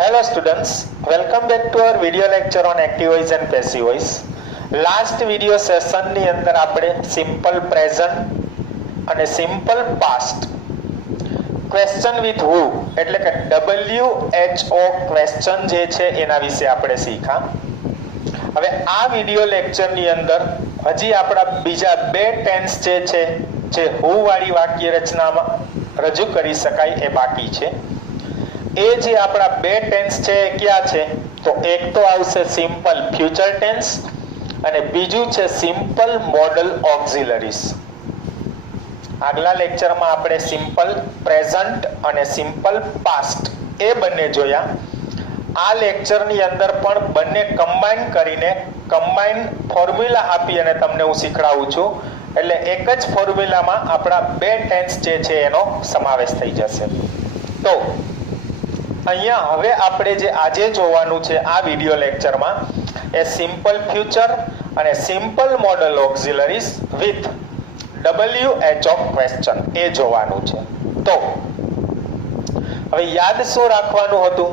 Hello students, welcome back to our video lecture on active voice and passive voice. Last video session ની અંદર આપણે simple present અને simple past question with who એટલે કે WHO question જે છે એના વિશે આપણે શીખા. હવે આ વિડિયો લેક્ચર ની અંદર હજી આપણા બીજા બે ટેન્સ જે છે જે who વાળી વાક્ય રચનામાં રજૂ કરી શકાય એ બાકી છે. એ જે આપણા બે ટેન્સ છે ક્યાં છે તો એક તો આવશે સિમ્પલ ફ્યુચર ટેન્સ અને બીજું છે સિમ્પલ મોડલ ઓક્સિલરીઝ. આગલા લેક્ચરમાં આપણે સિમ્પલ પ્રેઝન્ટ અને સિમ્પલ પાસ્ટ એ બંને જોયા. આ લેક્ચરની અંદર પણ બંને કમ્બાઈન કરીને કમ્બાઈન ફોર્મ્યુલા આપી અને તમને હું શીખડાવું છું. એટલે એક જ ફોર્મ્યુલામાં આપણા બે ટેન્સ જે છે એનો સમાવેશ થઈ જશે. તો અહીંયા હવે આપણે જે આજે જોવાનું છે આ વિડિયો લેક્ચરમાં એ સિમ્પલ ફ્યુચર અને simple modal auxiliaries with WHO question એ જોવાનું છે. તો હવે યાદ શું રાખવાનું હતું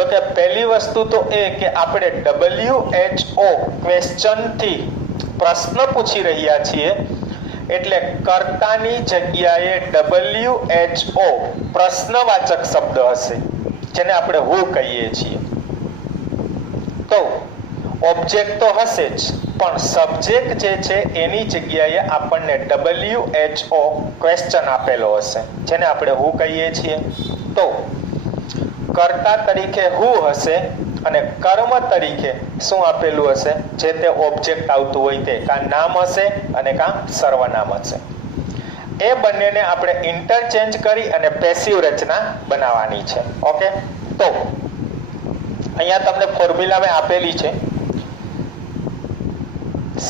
તો કે પહેલી વસ્તુ તો એ કે આપણે WHO ક્વેશ્ચન થી પ્રશ્ન પૂછી રહ્યા છીએ એટલે કર્તાની જગ્યાએ WHO પ્રશ્નવાચક શબ્દ હશે જેને આપણે હુ કહીએ છીએ. તો ઓબ્જેક્ટ તો હશે જ પણ સબ્જેક્ટ જે છે એની જગ્યાએ આપણને WHO ક્વેશ્ચન આપેલો હશે જેને આપણે હુ કહીએ છીએ. તો કર્તા તરીકે હુ હશે અને કર્મ તરીકે શું આપેલું હશે જે તે ઓબ્જેક્ટ આવતું હોય તે કાં નામ હશે અને કાં સર્વનામ હશે. એ બંનેને આપણે ઇન્ટરચેન્જ કરી અને પેસિવ રચના બનાવવાની છે. ઓકે, તો અહીંયા તમને ફોર્મ્યુલા મેં આપેલી છે.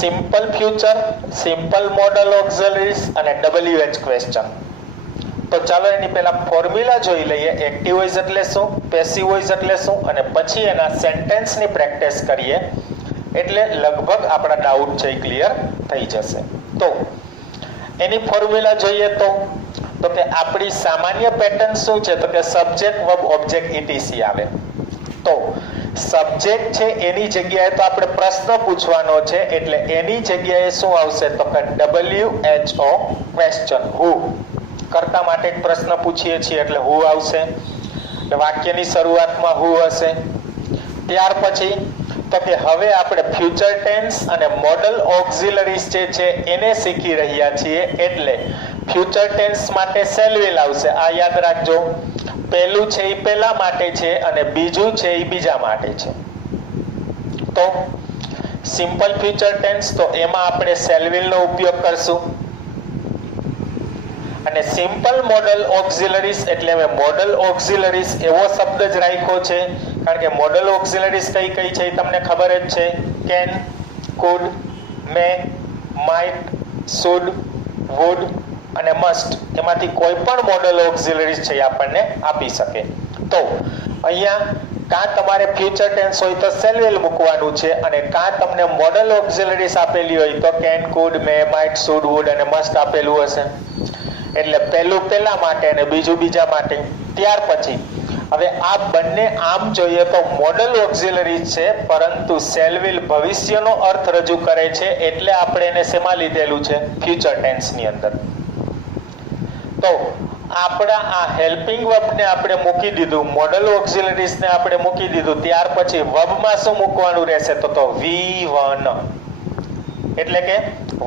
સિમ્પલ ફ્યુચર, સિમ્પલ મોડલ ઓક્સિલરીઝ અને WH ક્વેશ્ચન. તો ચાલો એની પહેલા ફોર્મ્યુલા જોઈ લઈએ. એક્ટિવ વોઇસ એટલે શું, પેસિવ વોઇસ એટલે શું અને પછી એના સેન્ટેન્સની પ્રેક્ટિસ કરીએ એટલે લગભગ આપણા ડાઉટ છે ક્લિયર થઈ જશે. તો એની ફોર્મ્યુલા જોઈએ તો કે આપણી સામાન્ય પેટર્ન શું છે તો કે સબ્જેક્ટ વર્બ ઓબ્જેક્ટ ETC આવે. તો સબ્જેક્ટ છે એની જગ્યાએ તો આપણે પ્રશ્ન પૂછવાનો છે એટલે એની જગ્યાએ શું આવશે તો કે WHO ક્વેશ્ચન હુ. કર્તા માટે એક પ્રશ્ન પૂછીએ છીએ એટલે હુ આવશે. એટલે વાક્યની શરૂઆતમાં હુ હશે. ત્યાર પછી તો કે હવે આપણે ફ્યુચર ટેન્સ અને મોડલ ઓક્સિલરીઝ જે છે એને શીખી રહ્યા છીએ એટલે ફ્યુચર ટેન્સ માટે શેલ વિલ આવશે. આ યાદ રાખજો, પહેલું છે એ પહેલા માટે છે અને બીજું છે એ બીજા માટે છે. તો સિમ્પલ ફ્યુચર ટેન્સ તો એમાં આપણે શેલ વિલ નો ઉપયોગ કરશું અને સિમ્પલ મોડલ ઓક્સિલરીઝ એટલે મેં મોડલ ઓક્સિલરીઝ એવો શબ્દ જ રાખ્યો છે કારણ કે મોડલ ઓક્સિલરીઝ કઈ કઈ છે એ તમને ખબર જ છે. Can, could, may, might, should, would અને મસ્ટ એમાંથી કોઈ પણ મોડલ ઓક્સિલરીઝ છે એ આપણને આપી શકે. તો અહીંયા કાં તમારે ફ્યુચર ટેન્સ હોય તો શેલ વિલ મૂકવાનું છે અને કાં તમને મોડલ ઓક્સિલરીઝ આપેલી હોય તો can, could, may, might, should, would અને મસ્ટ આપેલું હશે. એટલે પહેલું પહેલા માટે અને બીજું બીજા માટે. ત્યાર પછી હવે આ બંને આમ જોઈએ તો મોડલ ઓક્સિલરીઝ છે પરંતુ શેલ વિલ ભવિષ્યનો અર્થ રજૂ કરે છે એટલે આપણે એને શેમાં લીધેલું છે ફ્યુચર ટેન્સની અંદર. તો આપણા આ હેલ્પિંગ વર્બને આપણે મૂકી દીધું, મોડલ ઓક્સિલરીઝને આપણે મૂકી દીધું. ત્યાર પછી વર્બમાં શું મૂકવાનું રહેશે તો V1 એટલે કે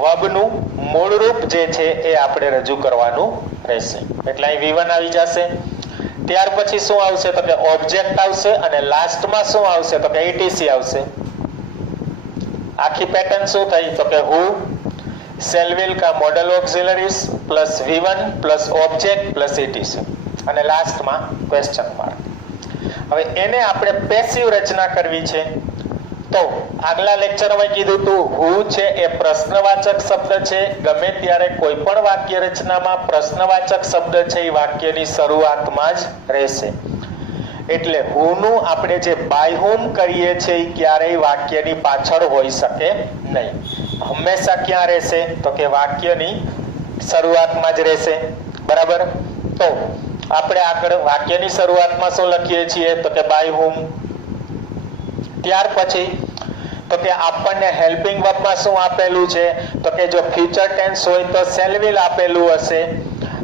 વર્બનું મૂળ રૂપ જે છે એ આપણે રજૂ કરવાનું રહેશે. એટલે અહીં V1 આવી જશે. ત્યાર પછી શું આવશે તો કે ઓબ્જેક્ટ આવશે અને લાસ્ટમાં શું આવશે તો કે ETC આવશે. આખી પેટર્ન શું થઈ તો કે હુ, શેલ વિલ કા modal auxiliaries plus V1 plus object plus ETC અને લાસ્ટમાં ક્વેશ્ચન માર્ક. હવે એને આપણે પેસિવ રચના કરવી છે. તો આગલા લેક્ચરમાં કીધું હતું હુ છે એ પ્રશ્નવાચક શબ્દ છે. ગમે ત્યારે કોઈ પણ વાક્ય રચનામાં પ્રશ્નવાચક શબ્દ છે એ વાક્યની શરૂઆતમાં જ રહેશે. એટલે હુ નું આપણે જે બાય હુમ કરીએ છીએ એ ક્યારેય વાક્યની પાછળ હોઈ શકે નહીં. હંમેશા ક્યાં રહેશે તો કે વાક્યની શરૂઆતમાં જ રહેશે. બરાબર. તો આપણે આગળ વાક્યની શરૂઆતમાં શું લખીએ છીએ તો કે બાય હુમ. ત્યાર પછી તો કે આપણને હેલ્પિંગ વર્બમાં શું આપેલું છે તો કે જો ફ્યુચર ટેન્સ હોય તો શેલ વિલ આપેલું હશે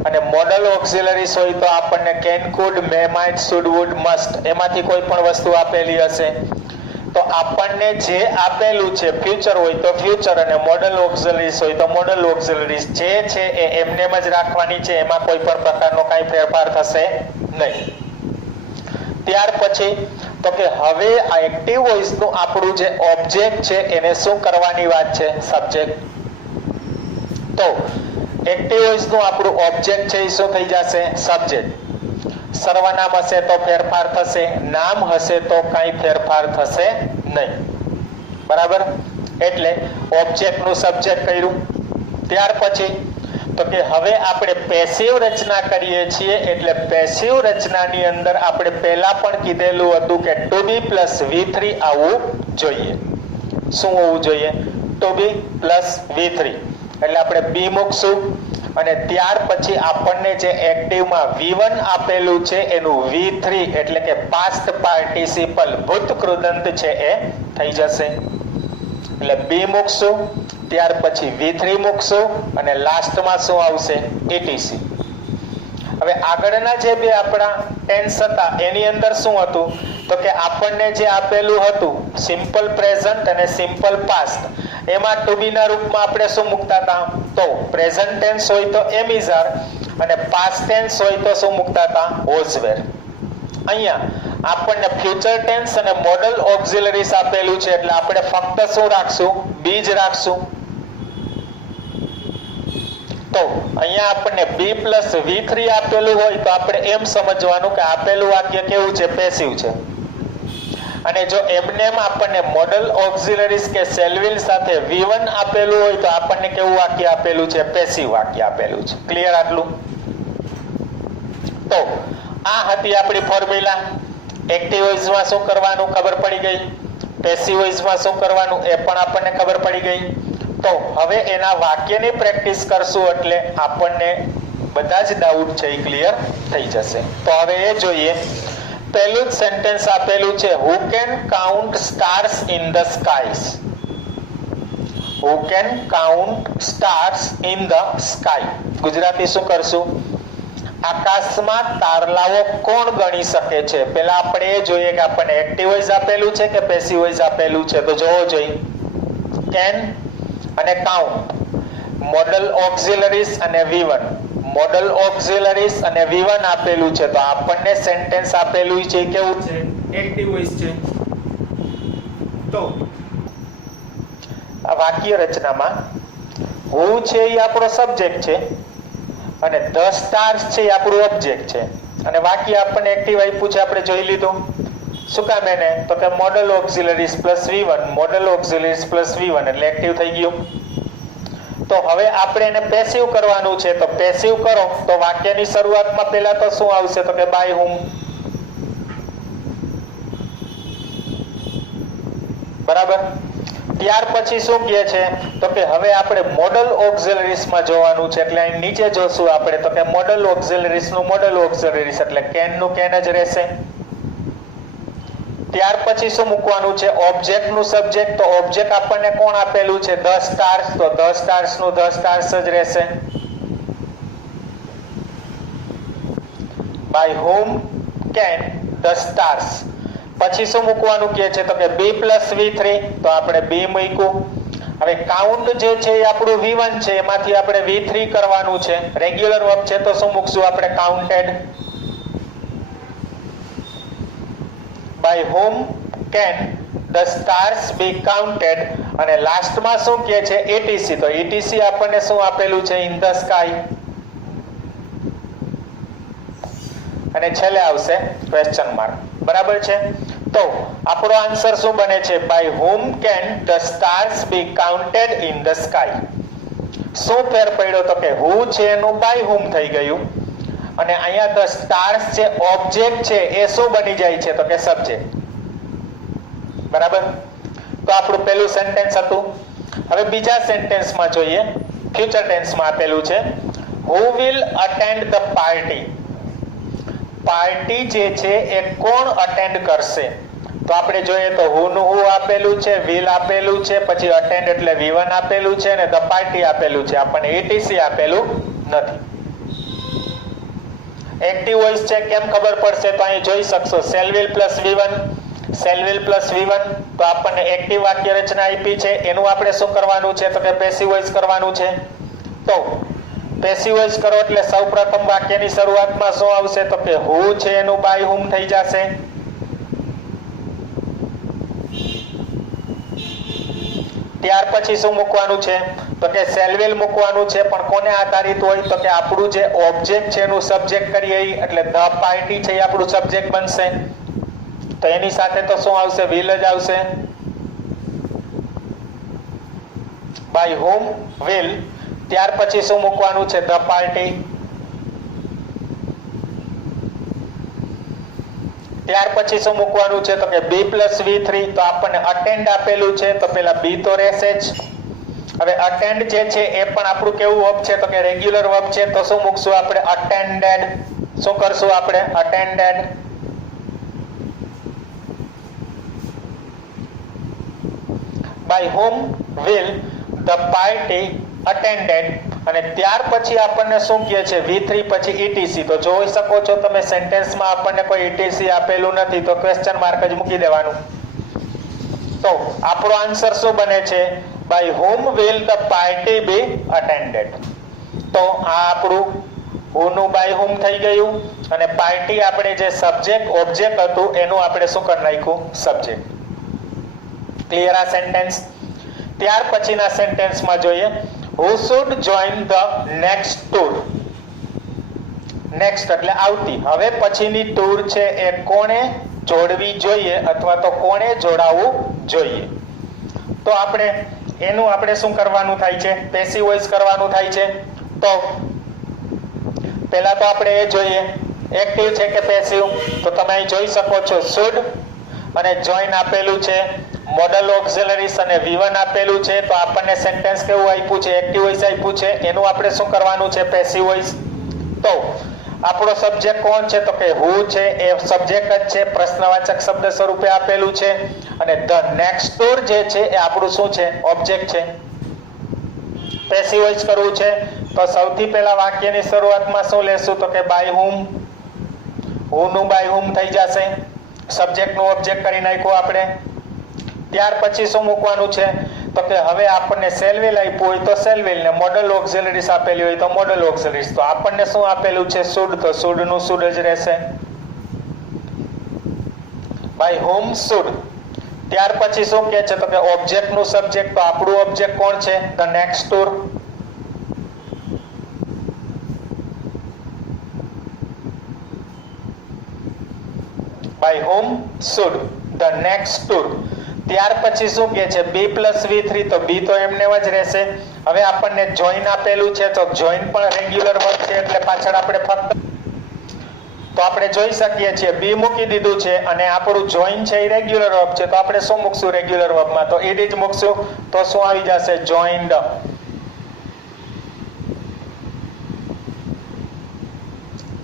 અને મોડલ ઓક્સિલરીઝ હોય તો આપણને can, could, may, might, should, would, must એમાંથી કોઈ પણ વસ્તુ આપેલી હશે. તો આપણને જે આપેલું છે ફ્યુચર હોય તો ફ્યુચર અને મોડલ ઓક્સિલરીઝ હોય તો મોડલ ઓક્સિલરીઝ જે છે એ એમનેમ જ રાખવાની છે, એમાં કોઈ પણ પ્રકારનો કાંઈ ફેરફાર થશે નહીં. ત્યાર પછી તો કે હવે આ એક્ટિવ વોઇસ નું આપણું જે ઓબ્જેક્ટ છે એને શું કરવાની વાત છે? સબ્જેક્ટ. તો એક્ટિવ વોઇસ નું આપણું ઓબ્જેક્ટ છે એ શું થઈ જશે? સબ્જેક્ટ. સર્વનામ હશે તો ફેરફાર થશે, નામ હશે તો કાંઈ ફેરફાર થશે નહીં. બરાબર? એટલે ઓબ્જેક્ટ નું સબ્જેક્ટ કર્યું. ત્યાર પછી તો કે હવે આપણે પેસિવ રચના કરીએ છીએ એટલે પેસિવ રચનાની અંદર આપણે પહેલા પણ કીધેલું હતું કે ટુ બી પ્લસ V3 આવવું જોઈએ. શું હોવું જોઈએ? ટુ બી પ્લસ V3. એટલે આપણે બી મૂકશું અને ત્યાર પછી આપણને જે એક્ટિવમાં V1 આપેલું છે એનું V3 એટલે કે પાસ્ટ પાર્ટિસિપલ ભૂત કૃદંત છે એ થઈ જશે. એટલે બી મૂકશું, ત્યાર પછી V3 મૂકશું અને લાસ્ટમાં શું આવશે? ETC. હવે આગળના જે બે આપણા ટેન્સ હતા એની અંદર શું હતું તો કે આપણને જે આપેલું હતું સિમ્પલ પ્રેઝન્ટ અને સિમ્પલ પાસ્ટ, એમાં ટુ બી ના રૂપમાં આપણે શું મૂકતા હતા? તો પ્રેઝન્ટ ટેન્સ હોય તો એમ ઇઝ આર અને પાસ્ટ ટેન્સ હોય તો શું મૂકતા હતા? વોઝ વેર. અહીંયા આપણને ફ્યુચર ટેન્સ અને મોડલ ઓક્સિલરીઝ આપેલું છે એટલે આપણે ફક્ત શું રાખશું? બી જ રાખશું. તો અહીંયા આપણને બી પ્લસ V3 આપેલું હોય તો આપણે એમ સમજવાનું કે આપેલું વાક્ય કેવું છે? પેસિવ છે. અને જો એમનેમ આપણને મોડલ ઓક્સિલરીઝ કે શેલ સાથે V1 આપેલું હોય તો આપણને કેવું વાક્ય આપેલું છે? પેસિવ વાક્ય આપેલું છે. ક્લિયર આટલું? તો આ હતી આપણી ફોર્મ્યુલા. એક્ટિવ વોઇસમાં શું કરવાનું ખબર પડી ગઈ, પેસિવ વોઇસમાં શું કરવાનું એ પણ આપણને ખબર પડી ગઈ. તો હવે એના વાક્યની પ્રેક્ટિસ કરશું એટલે આપણને બધા જ ડાઉટ છે એ ક્લિયર થઈ જશે. તો હવે એ જોઈએ. પહેલું જ સેન્ટેન્સ આપેલું છે who can count stars in the skies. Who can count stars in the sky. Gujarati શું કરશું? આકાશમાં તારલાઓ કોણ ગણી શકે છે? પહેલા આપણે એ જોઈએ કે આપણને એક્ટિવ વોઇસ આપેલું છે કે પેસિવ વોઇસ આપેલું છે. તો જોવો જોઈએ. કેન અને કાઉન્ટ, મોડલ ઓક્સિલરીઝ અને V1. મોડલ ઓક્સિલરીઝ અને V1 આપેલું છે તો આપણને સેન્ટેન્સ આપેલું છે કેવું છે? એક્ટિવ વોઇસ છે. તો આ વાક્ય રચનામાં હુ છે એ આપણો સબ્જેક્ટ છે અને ધ સ્ટાર્સ છે એ આપણું ઓબ્જેક્ટ છે અને વાક્ય આપણને એક્ટિવ આપ્યું છે, આપણે જોઈ લીધું. શું કામ એને? તો કે modal auxiliaries plus V1, modal auxiliaries plus V1 એટલે એક્ટિવ થઈ ગયું. તો હવે આપણે એને પેસિવ કરવાનું છે તો પેસિવ કરો તો વાક્યની શરૂઆતમાં પહેલા તો શું આવશે તો કે બાય હુમ. બરાબર? ત્યાર પછી શું કહે છે તો કે હવે આપણે મોડલ ઓક્સિલરીઝ માં જોવાનું છે એટલે અહીં નીચે જોશું આપણે તો કે મોડલ ઓક્સિલરીઝ નું મોડલ ઓક્સિલરીઝ એટલે કેન નું કેન જ રહેશે. ત્યાર પછી શું મૂકવાનું છે? ઓબ્જેક્ટ નું સબ્જેક્ટ. તો ઓબ્જેક્ટ આપણને કોણ આપેલું છે? The stars. તો ધ સ્ટાર્સ નું ધ સ્ટાર્સ જ રહેશે. By whom can the stars. પછી શું મૂકવાનું કહે છે તો કે b + v3. તો આપણે b મૂક્યું. હવે કાઉન્ટ જે છે એ આપણું v1 છે, એમાંથી આપણે v3 કરવાનું છે. રેગ્યુલર વર્બ છે તો શું મૂકશું આપણે? Counted. by whom can the stars be counted. અને લાસ્ટમાં શું કહે છે? etc. તો etc આપણને શું આપેલું છે? in the sky. અને છેલ્લે આવશે ક્વેશ્ચન માર્ક. બરાબર છે? તો આપણો આન્સર શું બને છે? by whom can the stars be counted in the sky. શું ફેર પડ્યો તો કે who છે એનું by whom થઈ ગયું અને અહીંયા the stars જે ઓબ્જેક્ટ છે એ શું બની જાય છે તો કે સબ્જેક્ટ. બરાબર? તો આપણું પહેલું સેન્ટેન્સ હતું. હવે બીજા સેન્ટેન્સમાં જોઈએ. ફ્યુચર ટેન્સમાં આપેલું છે who will attend the party. Party જે છે એ કોણ અટેન્ડ કરશે? તો આપણે જોઈએ તો હુ નું હુ આપેલું છે, વિલ આપેલું છે, પછી અટેન્ડ એટલે V1 આપેલું છે અને ધ પાર્ટી આપેલું છે. આપણને ETC આપેલું નથી. એક્ટિવ વોઇસ છે કેમ ખબર પડશે? તો અહીં જોઈ શકશો shall will plus V1, shall will plus V1. તો આપણને એક્ટિવ વાક્ય રચના આપી છે, એનું આપણે શું કરવાનું છે? તો કે પેસિવ વોઇસ કરવાનું છે. તો પેસિવ વોઇસ કરો એટલે સૌપ્રથમ વાક્યની શરૂઆતમાં શું આવશે? તો કે હુ છે એનું બાય હુમ થઈ જશે. ત્યાર પછી શું મૂકવાનું છે? તો કે શેલ વિલ મૂકવાનું છે, પણ કોને આધારિત હોય? તો કે આપણું જે ઓબ્જેક્ટ છે એનું સબ્જેક્ટ કરીએ એટલે ધ પાર્ટી છે એ આપણું સબ્જેક્ટ બનશે. તો એની સાથે તો શું આવશે? વિલ જ આવશે. By whom will. ત્યાર પછી શું મૂકવાનું છે? ધ પાર્ટી. ત્યાર પછી શું મૂકવાનું છે? તો કે B પ્લસ V3. તો આપણને અટેન્ડ આપેલું છે તો પેલા B તો રહેશે જ. હવે અટેન્ડ જે છે એ પણ આપણું કેવું વર્બ છે? તો કે રેગ્યુલર વર્બ છે. તો શું મૂકશું આપણે? અટેન્ડેડ. શું કરશું આપણે? Attended. By whom will the party attended. અને ત્યાર પછી આપણને શું કહે છે? V3 પછી ETC. તો જોઈ શકો છો તમે સેન્ટેન્સમાં આપણને કોઈ ETC આપેલું નથી, તો ક્વેશ્ચન માર્ક જ મૂકી દેવાનું. તો આપણો આન્સર શું બને છે? By whom will the party be attended. તો આ આપણું who નું બાય whom થઈ ગયું અને પાર્ટી આપણે જે સબ્જેક્ટ ઓબ્જેક્ટ હતું એનું આપણે શું કરી નાખ્યું? સબ્જેક્ટ. ક્લિયર આ સેન્ટેન્સ? ત્યાર પછીના સેન્ટેન્સમાં જોઈએ who should join the next tour. Next એટલે આવતી. હવે પછીની ટૂર છે એ કોણે જોડવી જોઈએ અથવા તો કોણે જોડાવવું જોઈએ? તો આપણે એનું આપણે શું કરવાનું થાય છે? પેસિવ વોઇસ કરવાનું થાય છે. તો પહેલા તો આપણે એ જોઈએ એક્ટિવ છે કે પેસિવ. તો તમે અહીં જોઈ શકો છો should અને જોઈન આપેલું છે, મોડલ ઓક્સિલરીઝ અને V1 આપેલું છે. તો આપણને સેન્ટેન્સ કેવું આપ્યું છે? એક્ટિવ વોઇસ આપ્યું છે. એનું આપણે શું કરવાનું છે? Passive voice. તો આપણો સબ્જેક્ટ કોણ છે? તો કે હુ છે એ સબ્જેક્ટ જ છે, પ્રશ્નવાચક શબ્દ સ્વરૂપે આપેલું છે. અને ધ નેક્સ્ટ ટૂર જે છે એ આપણું શું છે? ઓબ્જેક્ટ છે. પેસિવ વોઇસ કરવું છે તો સૌથી પહેલા વાક્યની શરૂઆતમાં શું લેશું? તો કે બાય હુમ. હુ નું બાય હુમ થઈ જશે. સબ્જેક્ટ નું ઓબ્જેક્ટ કરી નાખ્યું આપણે. ત્યાર પછી શું મૂકવાનું છે? તો કે હવે આપણને શેલ વિલ આપ્યું હોય તો શેલ વિલ ને મોડલ ઓક્સિલરીઝ આપેલી હોય તો મોડલ ઓક્સિલરીઝ. તો આપણને શું આપેલું છે? should. તો should નું should જ રહેશે. By whom should. ત્યાર પછી શું કહે છે? તો કે ઓબ્જેક્ટ નું સબ્જેક્ટ. તો આપણું ઓબ્જેક્ટ કોણ છે? The next tour. By whom should the next tour. ત્યાર પછી શું કહે છે? B plus V3. તો B તો એમને જ રહેશે. હવે આપણને જોઈન આપેલું છે તો જોઈન પણ રેગ્યુલર વર્બ છે એટલે પાછળ આપણે ફક્ત તો આપણે જોઈ શકીએ છીએ B મૂકી દીધું છે અને આપણું જોઈન છે એ રેગ્યુલર વર્બ છે. તો આપણે શું મૂકશું રેગ્યુલર વર્બમાં? તો ઈડ જ મૂકશું. તો શું આવી જશે? Joined.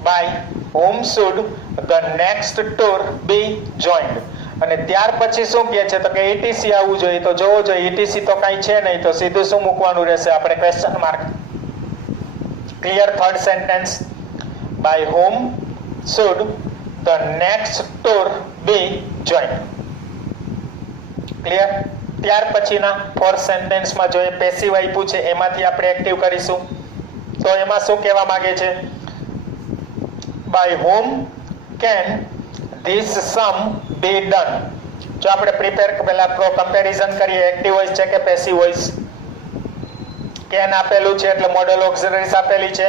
By whom should the next tour be joined. અને ત્યાર પછી શું કહે છે? તો કે ETC આવવું જોઈએ. તો જોવો જોઈએ ETC તો કઈ છે નહીં, તો સીધું શું મૂકવાનું રહેશે? આપણે question mark. Clear? Third sentence by whom should the next tour be joined. Clear? ત્યાર પછીના ફોર્થ સેન્ટેન્સમાં જોઈએ પેસિવ આપ્યું છે એમાંથી આપણે એક્ટિવ કરીશું. તો એમાં શું કહેવા માંગે છે? by whom can this sum be done. જો આપણે પ્રિપેર પહેલા કમ્પેરિઝન કરીએ એક્ટિવ વોઇસ છે કે પેસિવ વોઇસ. કેન આપેલું છે એટલે મોડલ ઓક્સિલરીઝ આપેલી છે.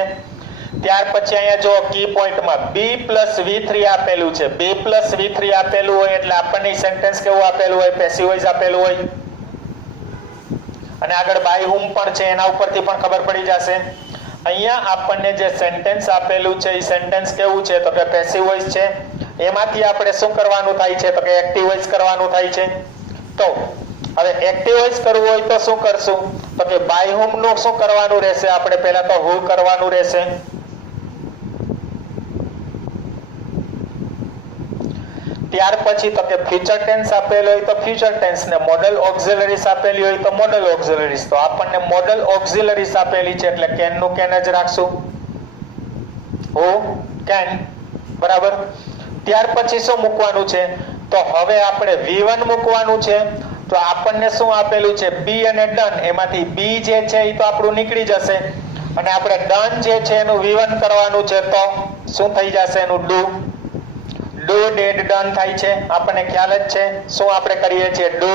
ત્યાર પછી અહીંયા જો કી પોઈન્ટમાં B પ્લસ V3 આપેલું છે. B પ્લસ V3 આપેલું હોય એટલે આપણને સેન્ટેન્સ કેવું આપેલું હોય? પેસિવ વોઇસ આપેલું હોય. અને આગળ બાય whom પણ છે, એના ઉપરથી પણ ખબર પડી જશે. અહીંયા આપણને જે સેન્ટેન્સ આપેલું છે એ સેન્ટેન્સ કેવું છે? તો કે પેસિવ વોઇસ છે. એમાંથી આપણે શું કરવાનું થાય છે? તો કે એક્ટિવ વોઇસ કરવાનું થાય છે. તો હવે એક્ટિવ વોઇસ કરવું હોય તો શું કરશું? તો કે બાય whom નું શું કરવાનું રહેશે? આપણે પહેલા તો who કરવાનું રહેશે. ત્યાર પછી તો કે ફ્યુચર ટેન્સ આપેલું હોય તો ફ્યુચર ટેન્સ ને મોડલ ઓક્ઝિલરીઝ આપેલી હોય તો મોડલ ઓક્ઝિલરીઝ. તો આપણને મોડલ ઓક્ઝિલરીઝ આપેલી છે એટલે કેન નું કેન જ રાખશું. હુ કેન, બરાબર. ત્યાર પછી શું મૂકવાનું છે? તો હવે આપણે V1 મૂકવાનું છે. તો આપણને શું આપેલું છે? બી અને ડન. એમાંથી બી જે છે એ તો આપણું નીકળી જશે અને આપણે ડન જે છે એનું V1 કરવાનું છે. તો શું થઈ જશે? એનું ડુ ડેડ ડન થાય છે. આપણને ખ્યાલ જ છે શું આપણે કરીએ છીએ? ડુ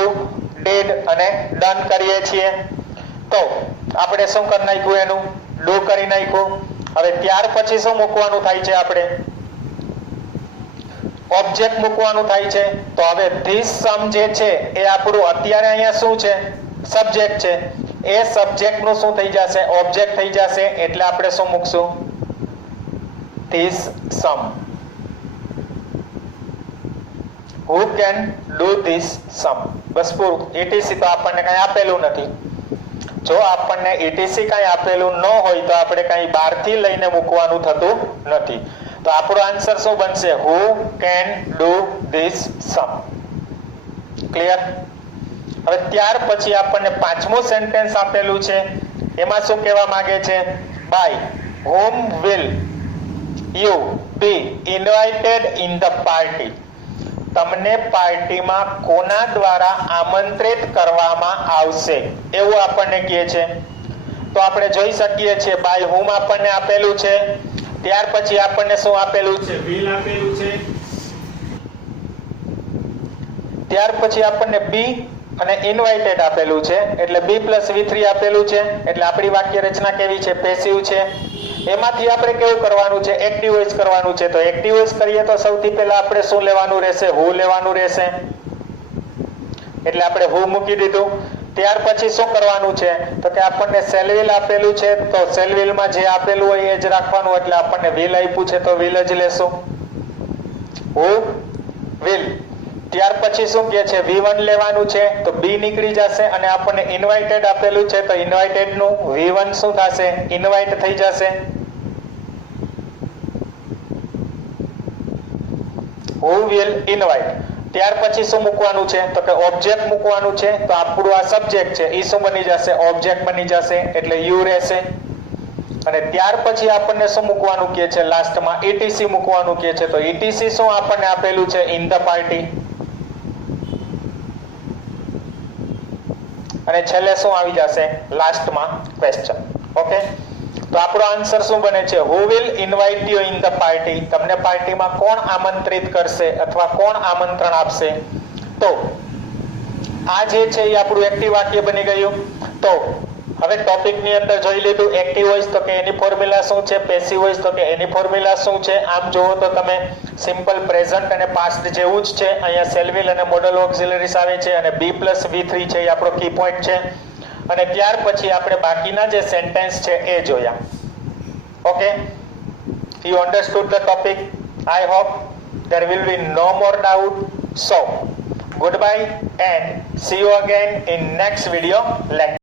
ડેડ અને ડન કરીએ છીએ. તો આપણે શું કરી નાખ્યું? એનું ડુ કરી નાખ્યું. હવે ત્યાર પછી શું મૂકવાનું થાય છે? આપણે ઓબ્જેક્ટ મૂકવાનું થાય છે. તો હવે ધીસ સમ જે છે એ આપણું અત્યારે અહીંયા શું છે? સબ્જેક્ટ છે. એ સબ્જેક્ટ નું શું થઈ જશે? ઓબ્જેક્ટ થઈ જશે. એટલે આપણે શું મૂકશું? This sum. Who can do this sum? બસ પૂરું. ETC તો આપણને કઈ આપેલું નથી. જો આપણને ETC કઈ આપેલું ન હોય તો આપણે કઈ બહારથી લઈને મૂકવાનું થતું નથી. તો આપણો આન્સર શું બનશે? Who can do this sum? Clear? હવે ત્યાર પછી આપણને પાંચમું સેન્ટેન્સ આપેલું છે. એમાં શું કહેવા માંગે છે? By whom will you be invited in the party? તમને પાર્ટીમાં કોના દ્વારા આમંત્રિત કરવામાં આવશે એવું આપણને કહે છે. તો આપણે જોઈ શકીએ છીએ બાય હુમ આપણને આપેલું છે. ત્યાર પછી આપણને શું આપેલું છે? વિલ આપેલું છે. ત્યાર પછી આપણને બી અને ઇન્વાઇટેડ આપેલું છે. એટલે બી પ્લસ V3 આપેલું છે. એટલે આપણી વાક્ય રચના કેવી છે? પેસિવ છે. એમાંથી આપણે કેવું કરવાનું છે? એક્ટિવ વોઇસ કરવાનું છે. તો એક્ટિવ વોઇસ કરીએ તો સૌથી પહેલા આપણે શું લેવાનું રહેશે? હુ લેવાનું રહેશે. એટલે આપણે હુ મૂકી દીધું. ત્યાર પછી શું કરવાનું છે? તો કે આપણને સેલવિલ આપેલું છે. તો સેલવિલમાં જે આપેલું હોય એ જ રાખવાનું. એટલે આપણને વિલ આપ્યું છે તો વિલ જ લેશું. Who will. ત્યાર પછી શું કહે છે? V1 લેવાનું છે. તો બી નીકળી જશે અને આપણને ઇન્વાઇટેડ આપેલું છે. તો ઇન્વાઇટેડ નું V1 શું થશે? ઇન્વાઇટ થઈ જશે. Who will invite? ત્યાર પછી શું મૂકવાનું છે? તો કે ઓબ્જેક્ટ મૂકવાનું છે. તો આપણું આ સબ્જેક્ટ છે એ શું બની જશે? ઓબ્જેક્ટ બની જશે. એટલે યુ રહેશે. અને ત્યાર પછી આપણને શું મૂકવાનું કહે છે? લાસ્ટમાં ETC મૂકવાનું કહે છે. તો ETC શું આપણને આપેલું છે? In the party. અને છેલ્લે શું આવી જશે? લાસ્ટમાં ક્વેશ્ચન. ઓકે, તો આપણો આન્સર શું બને છે? Who will invite you in the party? તમને પાર્ટીમાં કોણ આમંત્રિત કરશે અથવા કોણ આમંત્રણ આપશે? તો આ જે છે એ આપણું એક્ટિવ વાક્ય બની ગયું. તો હવે ટોપિક ની અંદર જોઈ લીધું એક્ટિવ વોઇસ તો કે એની ફોર્મ્યુલા શું છે, પેસિવ વોઇસ તો કે એની ફોર્મ્યુલા શું છે. આમ જોવો તો તમે સિમ્પલ પ્રેઝન્ટ અને પાસ્ટ જેવું જ છે. અહીંયા સેલવિલ અને મોડલ ઓક્ઝિલરીઝ આવે છે અને B+V3 છે એ આપણો કી પોઈન્ટ છે. અને ત્યાર પછી આપણે બાકીના જે સેન્ટેન્સ છે એ જોયા. Okay, you understood the topic? I hope there will be no more doubt. So goodbye and see you again in next video lecture.